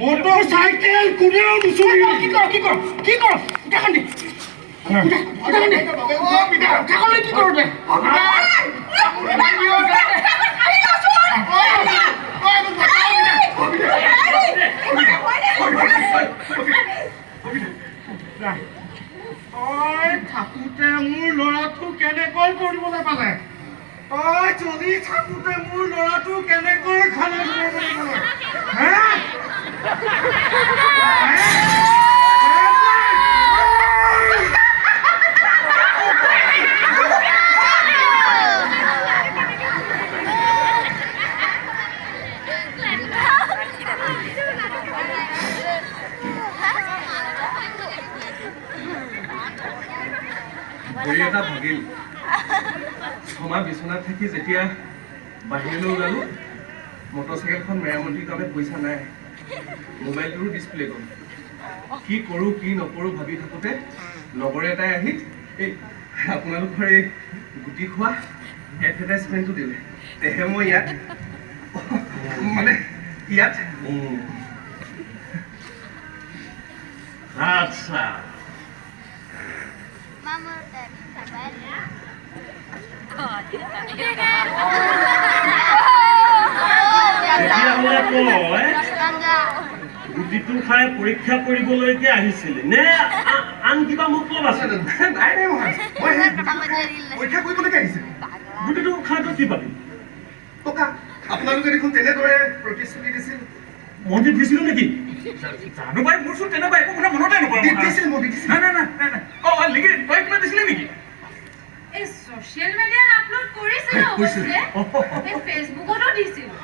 মটৰচাইকেল কোনেও নুচুৰিব কি কৰ তই থাকোঁতে মোৰ ল'ৰাটো কেনেকৈ কৰিবলৈ পালে তই চলি থাকোঁতে মোৰ ল'ৰাটো কেনেকৈ খানা কৰিবলৈ পালে ভৰি এটা ভাগিল ক্ষমা বিচনাত থাকি যেতিয়া বাহিৰলৈ ওলালোঁ মটৰচাইকেলখন মেৰামতিৰ কাৰণে পইচা নাই মোবাইলটোৰো ডিছপ্লে গ'ল কি কৰোঁ কি নকৰোঁ ভাবি থাকোঁতে লগৰ এটাই আহি এই আপোনালোকৰ এই গুটি খোৱা এডভাৰটাইজমেণ্টটো দিলে তেহে মই ইয়াত মানে ইয়াত আচ্ছা তেতিয়াহ'লে তই গুটিটো খাই পৰীক্ষা কৰিবলৈকে আহিছিলি নে আন কিবা মতলব আছে নাই নাই মহাৰাজ মই সেই পৰীক্ষা কৰিবলৈকে আহিছিলোঁ গুটিটো খাই তই কি পাবি টকা আপোনালোকে দেখোন তেনেদৰে প্ৰতিশ্ৰুতি দিছিল মন্দিৰ দিছিলো নেকি জানো পাই মোৰ চোন তেনেকুৱা একো কথা মনতে নপৰে দিছিল মই দিছিল নাই নাই নাই নাই লিখি তই কিবা দিছিলি নেকি এই ছ'চিয়েল মিডিয়াত আপলোড কৰিছিলো অৱশ্যে এই ফেচবুকতো দিছিলো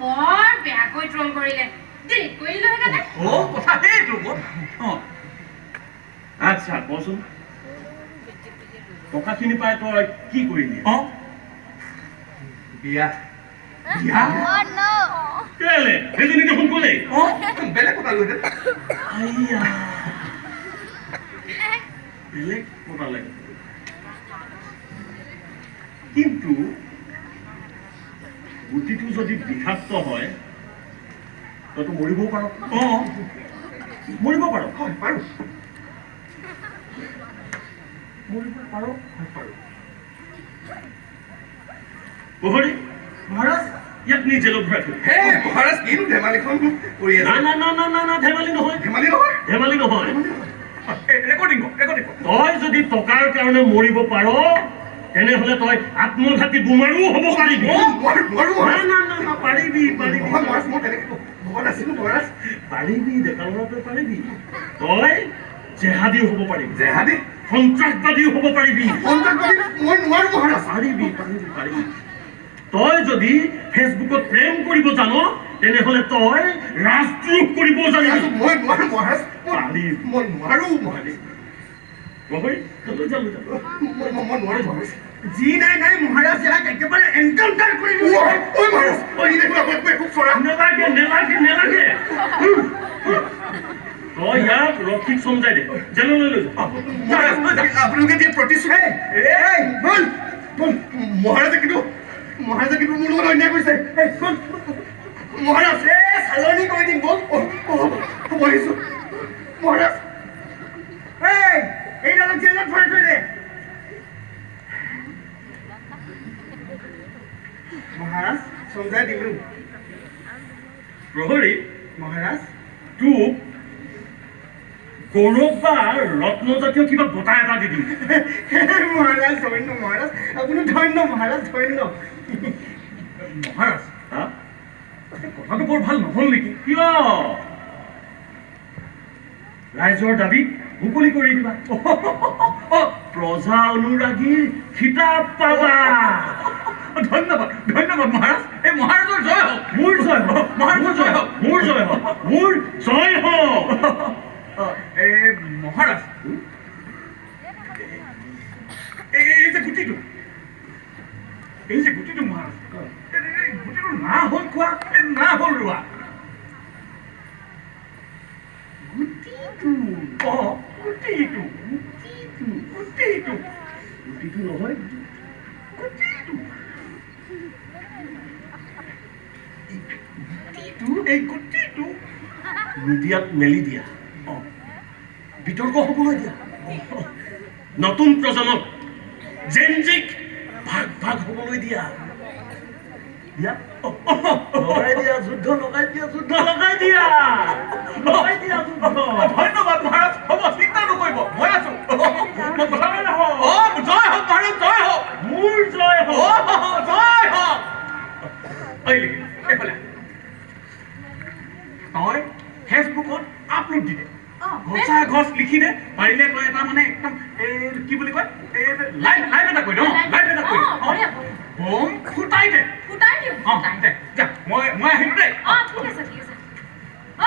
বৰ বেয়াকৈ ট্ৰল কৰিলে ডিলিট কৰি দিলো সেইকাৰণে কথা সেইটো আচ্ছা কচোন টকাখিনি পাই তই কি কৰিলি বিয়া বিয়া কেলে সেইজনী দেখোন ক'লেই বেলেগ কথা লৈ আইয়া বেলেগ পতালে কিন্তু গুটিটো যদি বিষাক্ত হয় তইতো মৰিবও পাৰ মৰিব পাৰ হয় পাৰোঁ মৰিব পাৰ পোহৰি মহাৰাজ ইয়াক নি জেলত ভৰাই থৈ হে মহাৰাজ কিনো ধেমালিখন কৰি আছে না ধেমালি নহয় ধেমালি নহয় ধেমালি নহয় ৰেকৰ্ডিং তই যদি টকাৰ কাৰণে মৰিব পাৰ তেনেহলে তই আত্মঘাতী বোমাৰো হ'ব পাৰিবি না পাৰিবি মহাৰাজ মই তেনেকৈ ভবা নাছিলোঁ মহাৰাজ পাৰিবি ডেকা ল'ৰা তই পাৰিবি তই জেহাদীও হ'ব পাৰিবি জেহাদী সন্ত্ৰাসবাদীও হ'ব পাৰিবি সন্ত্ৰাসবাদী মই নোৱাৰোঁ মহাৰাজ পাৰিবি তই যদি ফেচবুকত প্ৰেম কৰিব জান তেনেহলে তই ৰাজদ্ৰোহ কৰিব জানিবি মই নোৱাৰোঁ মহাৰাজ পাৰিবি মই নোৱাৰোঁ মহাৰাজ মই নোৱাৰোঁ মহাৰাজ যি নাই নাই মহাৰাজ ইয়াক একেবাৰে এনকাউণ্টাৰ কৰি ঐ মহাৰাজ ঐ দেখোন আপোনালোকে একো চৰা নেলাগে তই ইয়াক ৰক্ষীক চমজাই দে জেললৈ লৈ যা আপোনালোকে দিয়ে প্ৰতিশ্ৰুতি মহাৰাজে কিন্তু মোৰ লগত অন্যায় কৰিছে মহাৰাজ চালনি কৰি দিম বল বহিছোঁ মহাৰাজ এইডালক জেলত ভৰাই থৈ দে মহাৰাজ চমজাই দিলোঁ প্ৰহৰী মহাৰাজ তোক গৌৰৱ বা ৰত্নজাতীয় কিবা বঁটা এটা দি দিম মহাৰাজ ধন্য মহাৰাজ আপুনি ধন্য মহাৰাজ ধন্য মহাৰাজ হা? কথাটো বৰ ভাল নহ'ল নেকি কিয় ৰাইজৰ দাবী মুকলি কৰি দিবা প্ৰজা অনুৰাগীৰ খিতাপ পাবা ধন্যবাদ মহাৰাজ এই মহাৰাজৰ জয় হওক মোৰ জয় হওক মহাৰাজৰ জয় হওক মোৰ জয় হওক মহাৰাজ এই যে গুটিটো মহাৰাজ এই গুটিটো না হ'ল খোৱা না হ'ল ৰোৱা গুটিটো নহয় এই গুটিটো মিডিয়াত মেলি দিয়া বিতৰ্ক হ'বলৈ দিয়া নতুন প্ৰজন্মক জেনজিক ভাগ হ'বলৈ দিয়া লগাই দিয়া যুদ্ধ ধন্যবাদ মহাৰাজ হ'ব চিন্তা নকৰিব মই আছো জয় হওক মহাৰাজ জয় হওক মোৰ জয় হওক জয় হওক এইফালে তই ফেচবুকত আপলোড দি দে ঘচা ঘচ লিখি দে পাৰিলে তই এটা মানে একদম কি বুলি কয় লাইভ এটা কৰি বম ফুটাই দে দে যা মই আহিলো দেই ঠিক আছে ঐ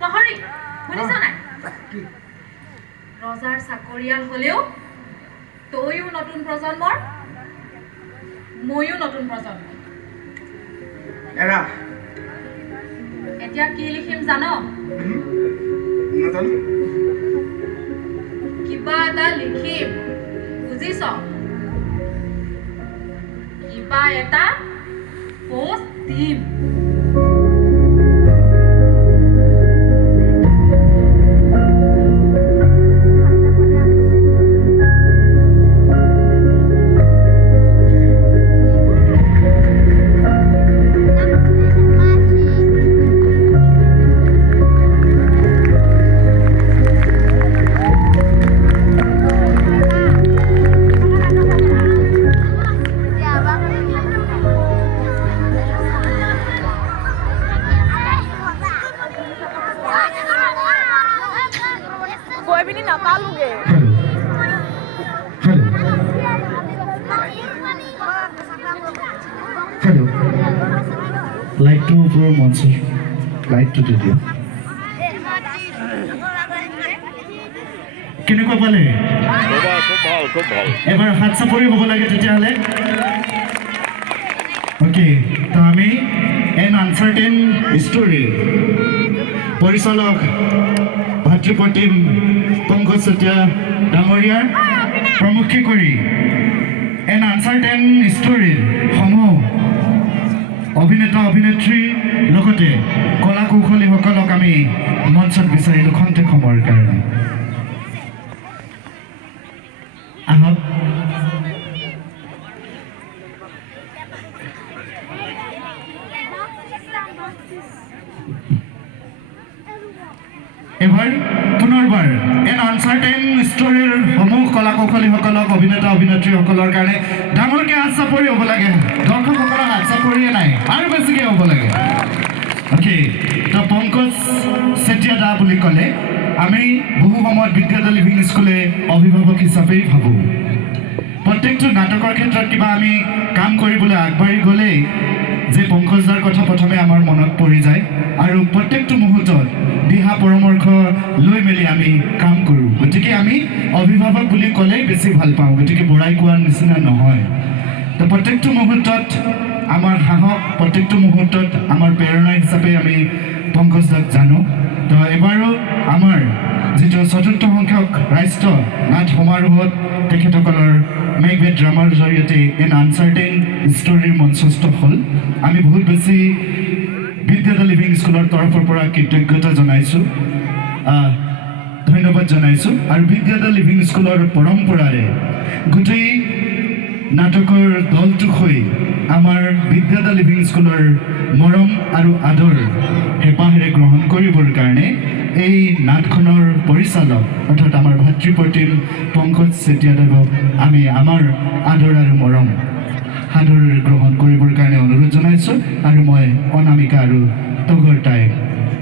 প্ৰহৰী শুনিছ নাই ৰজাৰ চাকৰিয়াল হলেও তইও নতুন প্ৰজন্মৰ ময়ো নতুন প্ৰজন্ম এৰা এতিয়া কি লিখিম জান নাজানো কিবা এটা লিখিম বুজিছ কিবা এটা পোষ্ট দিম Hello. Light to pro monster. Light to do you. কেনেকুৱা পালে খুব ভাল এবাৰ হাত চাপৰি হ'ব লাগে তেতিয়াহ'লে ওকে তো আমি এন আনচাৰ্টেইন ষ্টৰী পৰিচালক ভাতৃপ্ৰতিম পংকজ চেতিয়া ডাঙৰীয়াৰ প্ৰমুখী কৰি এন আনচাৰ্টেইন ষ্টৰীৰ সমূহ অভিনেতা অভিনেত্ৰী লগতে কলা কৌশলীসকলক আমি মঞ্চত বিচাৰিলোঁ খন্তেক সময়ৰ কাৰণে আহক এবাৰ পুনৰবাৰ এন আনচাৰ্টেইন ষ্টৰীৰ সমূহ কলা কৌশলীসকলক অভিনেতা অভিনেত্ৰীসকলৰ কাৰণে ডাঙৰকৈ হাত চাপৰি হ'ব লাগে দৰ্শকসকলক হাত চাপৰিয়ে নাই আৰু বেছিকৈ হ'ব লাগে অ'কে তো পংকজ চেতিয়া দা বুলি ক'লে আমি বহু সময়ত বিদ্যাদা লিভিং স্কুলে অভিভাৱক হিচাপেই ভাবোঁ প্ৰত্যেকটো নাটকৰ ক্ষেত্ৰত কিবা আমি কাম কৰিবলৈ আগবাঢ়ি গ'লেই যে পংকজদাৰ কথা প্ৰথমে আমাৰ মনত পৰি যায় আৰু প্ৰত্যেকটো মুহূৰ্তত দিহা পৰামৰ্শ লৈ মেলি আমি কাম কৰোঁ গতিকে আমি অভিভাৱক বুলি ক'লেই বেছি ভাল পাওঁ গতিকে বৰাই কোৱাৰ নিচিনা নহয় তো প্ৰত্যেকটো মুহূৰ্তত আমাৰ সাহস প্ৰত্যেকটো মুহূৰ্তত আমাৰ প্ৰেৰণা হিচাপে আমি পংকজদাক জানো তো এবাৰো আমাৰ যিটো চতুৰ্থ সংখ্যক ৰাষ্ট্ৰ নাট সমাৰোহত তেখেতসকলৰ মেকবেথ ড্ৰামাৰ জৰিয়তে এন আনচাৰ্টেইন ষ্টৰীৰ মঞ্চস্থ হ'ল আমি বহুত বেছি বিদ্যাদা লিভিং স্কুলৰ তৰফৰ পৰা কৃতজ্ঞতা জনাইছোঁ ধন্যবাদ জনাইছোঁ আৰু বিদ্যাদা লিভিং স্কুলৰ পৰম্পৰাৰে গোটেই নাটকৰ দলটো হৈ আমাৰ বিদ্যাদা লিভিং স্কুলৰ মৰম আৰু আদৰ হেঁপাহেৰে গ্ৰহণ কৰিবৰ কাৰণে এই নাটখনৰ পৰিচালক অৰ্থাৎ আমাৰ ভাতৃপ্ৰতিম পংকজ চেতিয়াদেৱক আমি আমাৰ আদৰ আৰু মৰম সাদৰেৰে গ্ৰহণ কৰিবৰ কাৰণে অনুৰোধ জনাইছোঁ আৰু মই অনামিকা আৰু তগৰ তাইক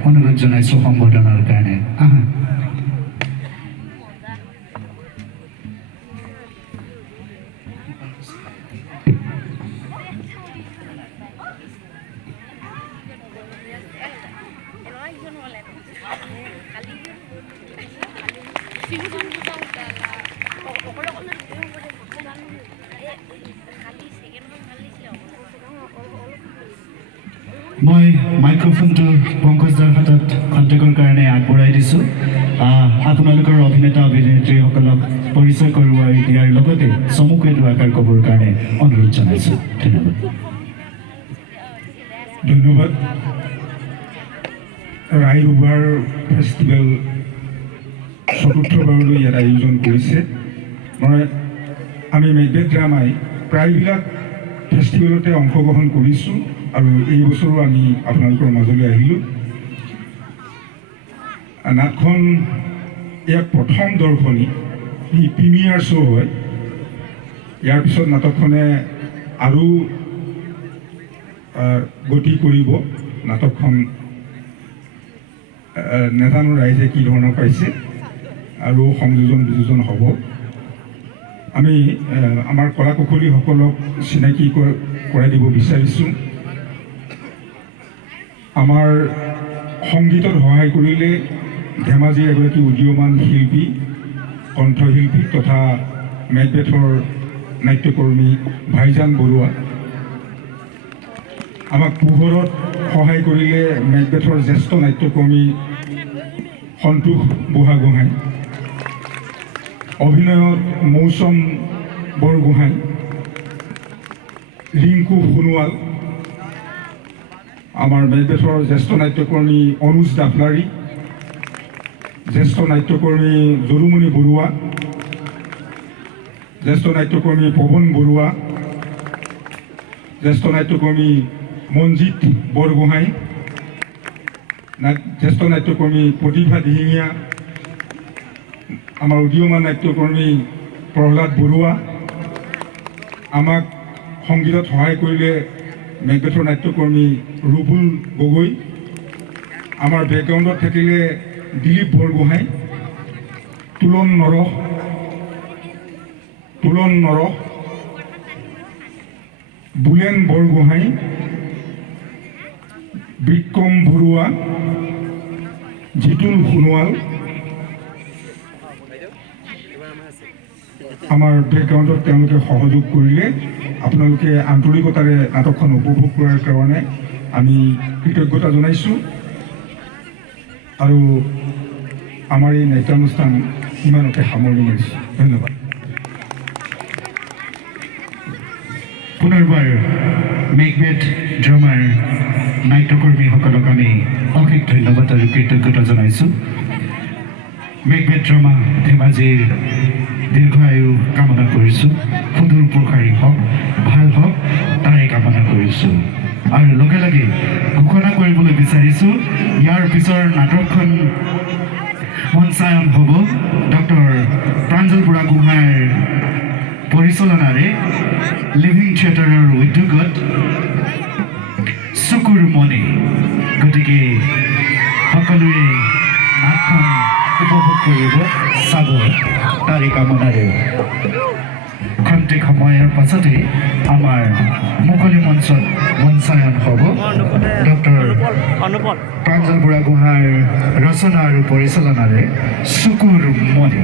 অনুৰোধ জনাইছোঁ সম্বোধনৰ কাৰণে আহা মই মাইক্ৰফোনটো পংকজদাৰ হাতত খন্তেকৰ কাৰণে আগবঢ়াই দিছোঁ আপোনালোকৰ অভিনেতা অভিনেত্ৰীসকলক পৰিচয় কৰোৱাই দিয়াৰ লগতে চমুকৈ দুআষাৰ ক'বৰ কাৰণে অনুৰোধ জনাইছোঁ ধন্যবাদ ধন্যবাদ ৰাইড অভাৰ ফেষ্টিভেল চতুৰ্থবাৰলৈ ইয়াত আয়োজন কৰিছে আমি মেকবেথ ড্ৰামাই প্ৰায়বিলাক ফেষ্টিভেলতে অংশগ্ৰহণ কৰিছোঁ আৰু এই বছৰো আমি আপোনালোকৰ মাজলৈ আহিলোঁ নাটখন ইয়াত প্ৰথম দৰ্শনী ই প্ৰিমিয়াৰ শ্ব' হয় ইয়াৰ পিছত নাটকখনে আৰু গতি কৰিব নাটকখন নেজানো ৰাইজে কি ধৰণৰ পাইছে আৰু সংযোজন বিযোজন হ'ব আমি আমাৰ কলা কৌশলীসকলক চিনাকি কৰাই দিব বিচাৰিছোঁ আমাৰ সংগীতত সহায় কৰিলে ধেমাজিৰ এগৰাকী উদীয়মান শিল্পী কণ্ঠশিল্পী তথা মেকবেথৰ নাট্যকৰ্মী ভাইজান বৰুৱা আমাক পোহৰত সহায় কৰিলে মেকবেথৰ জ্যেষ্ঠ নাট্যকৰ্মী সন্তোষ বুঢ়াগোহাঁই অভিনয়ত মৌচম বৰগোহাঁই, ৰিংকু সোণোৱাল, আমাৰ মেঘবেথৰ জ্যেষ্ঠ নাট্যকৰ্মী অনুজ ডাফলাৰী, জ্যেষ্ঠ নাট্যকৰ্মী জৰুমণি বৰুৱা, জ্যেষ্ঠ নাট্যকৰ্মী পৱন বৰুৱা, জ্যেষ্ঠ নাট্যকৰ্মী মঞ্জিত বৰগোহাঁই, জ্যেষ্ঠ নাট্যকৰ্মী প্ৰতিভা দিহিঙীয়া, আমাৰ উদীয়মান নাট্যকৰ্মী প্ৰহ্লাদ বৰুৱা, আমাক সংগীতত সহায় কৰিলে মেঘবেথৰ নাট্যকৰ্মী ৰুবুল গগৈ, আমাৰ বেকগ্ৰাউণ্ডত থাকিলে দিলীপ বৰগোহাঁই, তুলন নৰহ, বুলেন বৰগোহাঁই, বিক্ৰম বৰুৱা, জিতুল সোণোৱাল, আমাৰ বেকগ্ৰাউণ্ডত তেওঁলোকে সহযোগ কৰিলে। আপোনালোকে আন্তৰিকতাৰে নাটকখন উপভোগ কৰাৰ কাৰণে আমি কৃতজ্ঞতা জনাইছোঁ আৰু আমাৰ এই নাট্যানুষ্ঠান ইমানতে সামৰণি মাৰিছোঁ। ধন্যবাদ। পুনৰবাৰ মেঘবেথ ড্ৰামাৰ নাট্যকৰ্মীসকলক আমি অশেষ ধন্যবাদ আৰু কৃতজ্ঞতা জনাইছোঁ। মেঘবেথ ড্ৰামা ধেমাজিৰ দীৰ্ঘায়ু কামনা কৰিছোঁ, সুদূৰ প্ৰসাৰী হওক, ভাল হওক তাৰে কামনা কৰিছোঁ। আৰু লগে লগে ঘোষণা কৰিবলৈ বিচাৰিছোঁ ইয়াৰ পিছৰ নাটকখন মঞ্চায়ন হ'ব ডক্টৰ প্ৰাঞ্জল বুঢ়াগোহাঁইৰ পৰিচালনাৰে লিভিং থিয়েটাৰৰ উদ্যোগত চকুৰ মণি। গতিকে সকলোৱে নাটখন উপভোগ কৰিব, চাব তাৰে কামনাৰে খন্তেক সময়ৰ পাছতে আমাৰ মুকলি মঞ্চত মঞ্চায়ন হ'ব ডক্টৰ প্ৰাঞ্জল বুঢ়াগোহাঁইৰ ৰচনা আৰু পৰিচালনাৰে চকুৰ মণি।